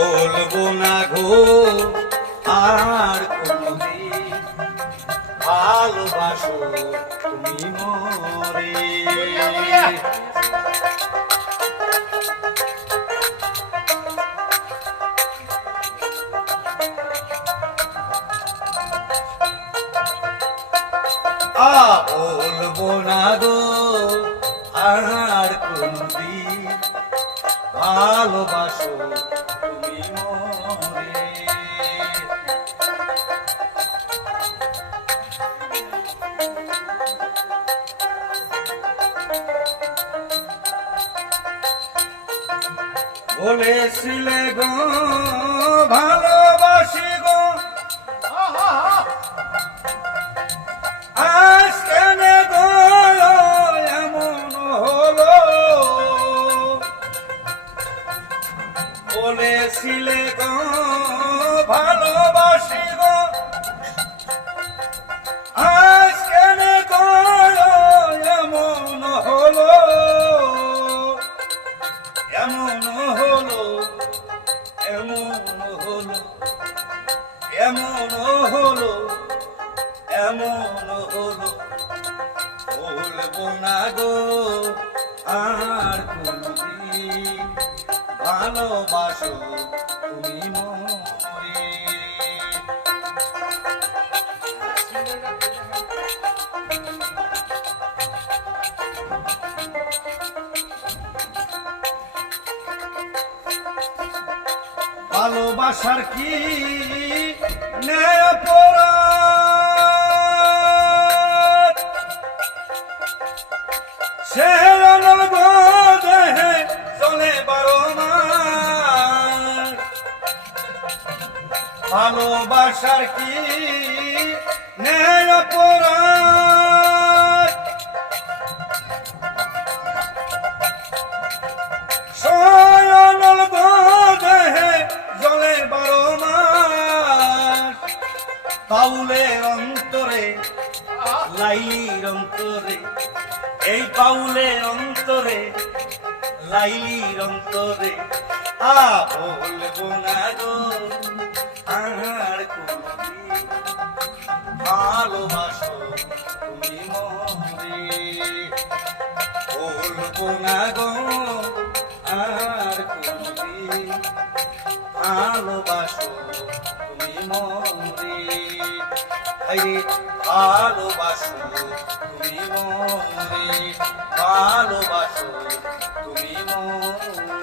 বলবো না গো আর কোনদিন ভালোবাসো তুমি মরে। বলবো না গো আর কোনদিন ভালোবাসো তুমি মরে। বলেছিলে গো ভালোবাসি গো, আজ কেন গো এমন হলো। বলেছিলে গো ভালোবাসি গো, আজ কেন গো এমন হলো। এমন হলো, এমন হলো, এমন হলো, এমন হলো। বলবো না গো আর কোনদিন ভালোবাসো তুমি মরে। ভালোবাসার কি ন্যায় অপরাধ, সে দেহে চলে 12 মাস। ভালোবাসার কি ন্যায় অপরাধ, বাউলের অন্তরে লাইলির অন্তরে, এই বাউলের অন্তরে লাইলির অন্তরে। বলবো না গো আর কোনদিন ভালোবাসো তুমি মরে। বলবো না গো আর কোনদিন ভালোবাসো তুমি মরে। ভালোবাসো তুমি মরে, ভালোবাসো তুমি মরে।